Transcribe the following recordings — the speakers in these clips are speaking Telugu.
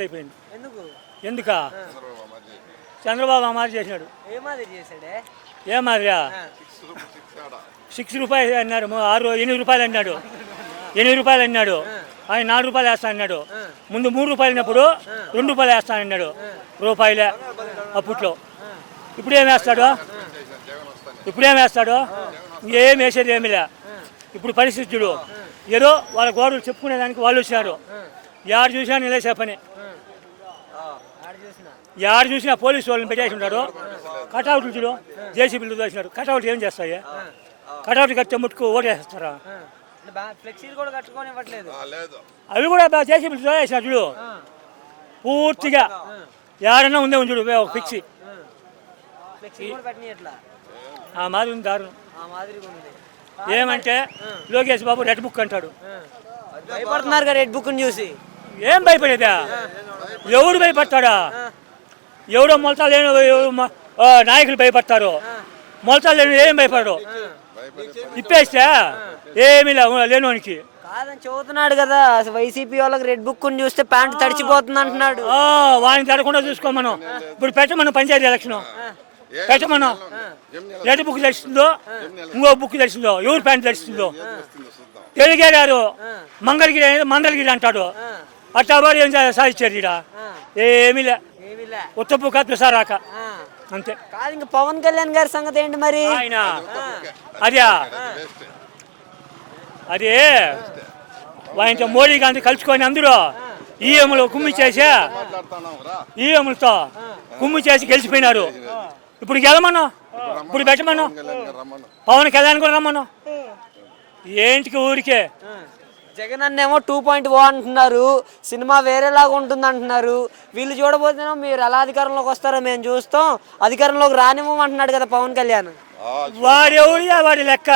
క్యాన్సిల్ అయిపోయింది. ఎందుక చంద్రబాబు అమారి చేసినాడు. ఏ మాదిరియా 6 రూపాయలు అన్నారు, 8 రూపాయలు అన్నాడు. 8 రూపాయలు అన్నాడు. ఆయన 4 రూపాయలు వేస్తా అన్నాడు. ముందు 3 రూపాయలు అయినప్పుడు 2 రూపాయలు వేస్తానన్నాడు. రూపాయలే అప్పట్లో. ఇప్పుడేం వేస్తాడు? ఏం వేసేది ఏమిలే. ఇప్పుడు పరిస్థితులు ఏదో వాళ్ళ గోడలు చెప్పుకునేదానికి వాళ్ళు వచ్చినారు. యారు చూసినా నిలేసే పని. యారు చూసినా పోలీసు వాళ్ళని పెట్టేసి ఉంటారు. కటౌట్లు చూడు, జేసీబీలు వేసినారు. కటౌట్ ఏం చేస్తాయి? కటౌట్ కట్టే ముట్టుకు ఓటేస్తారా? అవి కూడా జేసీబీలు వేసినారు చూడు. పూర్తిగా యారన్నా ఉందే చూడు ఒక ఫిక్సీ. ఆ మాదిరి ఉంది దారుణం. ఏమంటే లోకేష్ బాబు రెడ్ బుక్ అంటాడు. భయపడుతున్నారు రెడ్ బుక్ చూసి. ఏం భయపడేదా? ఎవడు భయపడతాడా? ఎవడో మొలతాలు లేని నాయకులు భయపడతారు. మొలతాలు లేని ఏం భయపడరు. ఇప్పేస్తే ఏమీ లేనోనికి కాదని చదువుతున్నాడు కదా. వైసీపీ వాళ్ళకి రెడ్ బుక్ చూస్తే ప్యాంట్ తడిచిపోతుంది అంటున్నాడు. వాడిని తడకుండా చూసుకోమను. ఇప్పుడు పెట్టమను పంచాయతీ ఎలక్షన్ పెట్టమను. రెడ్ బుక్ తెచ్చిందో ఇంకో బుక్ తెచ్చిందో ఎవరు ప్యాంట్ తెచ్చిందో తెలిగారు. మంగళగిరి అనేది మందలగిరి అంటాడు. అట్టా వాడు ఏం సాధించారు ఇక్కడ? ఏమీ లే. ఉత్తపు కత్తి సారాక అంతే. కాదు ఇంకా పవన్ కళ్యాణ్ గారి సంగతి ఏంటి మరి? ఆయన అదే ఆయనతో మోడీ గాంధీ కలుసుకొని అందరూ ఈఎంలు కుమ్మి చేసి ఈఎంలతో కుమ్మి చేసి గెలిచిపోయినారు. ఇప్పుడు గెలమను, ఇప్పుడు పెట్టమను. పవన్ కళ్యాణ్ కూడా రమ్మను. ఏంటికి ఊరికే జగన్ అన్నేమో 2.0 అంటున్నారు. సినిమా వేరేలాగా ఉంటుంది అంటున్నారు. వీళ్ళు చూడబోతేనో మీరు ఎలా అధికారంలోకి వస్తారో మేము చూస్తాం, అధికారంలోకి రానివ్వమంటున్నాడు కదా పవన్ కళ్యాణ్. వాడు ఎవరియా? వాడి లెక్క.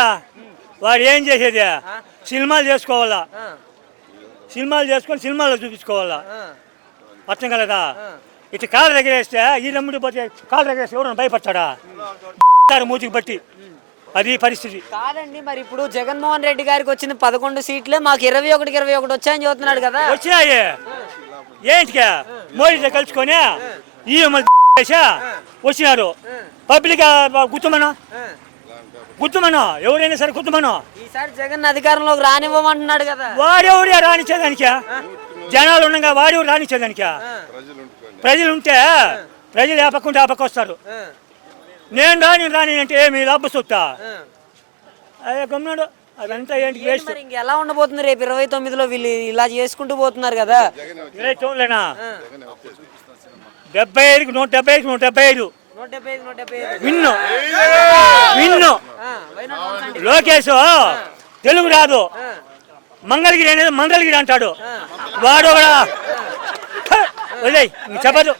వాడు ఏం చేసేది? సినిమాలు చేసుకోవాలా, సినిమాలు చేసుకొని సినిమాలో చూపించుకోవాలా. అర్థం కలదా? ఇటు కాలు దగ్గరేస్తే ఈ నమ్ముడు పోతే కాలు దగ్గరేస్తే ఎవరైనా భయపడతాడా? మూతికి బట్టి అది పరిస్థితి. కాదండి మరి ఇప్పుడు జగన్మోహన్ రెడ్డి గారికి వచ్చిన 11 సీట్లే మాకు 21 వచ్చాయని చెబుతున్నాడు కదా. వచ్చినాయి. ఏంటికా మోడీతో కలుసుకొని ఈ వచ్చినారు. పబ్లిక్ గుర్తుమను ఎవరైనా సరే గుర్తుమను. ఈసారి జగన్ అధికారంలోకి రానివ్వమంటున్నాడు కదా. వాడెవరు రానిచ్చేదానికా? జనాలు ఉండగా వాడెవరు రానిచ్చేదానికా? ప్రజలు ఉంటే ప్రజలు ఆ పక్క ఉంటే ఆ పక్క వస్తారు. నేను రాని అంటే ఏమి లాభ సొత్తా? అదే గమ్మునాడు. అదంతా ఏంటి? ఎలా ఉండబోతుంది రేపు 29లో? వీళ్ళు ఇలా చేసుకుంటూ పోతున్నారు కదా. 29లేనా? 75కి 175 విన్ను లోకేష్ తెలుగు రాదు. మంగళగిరి అనేది మంగళగిరి అంటాడు. వాడు కూడా చెప్పదు.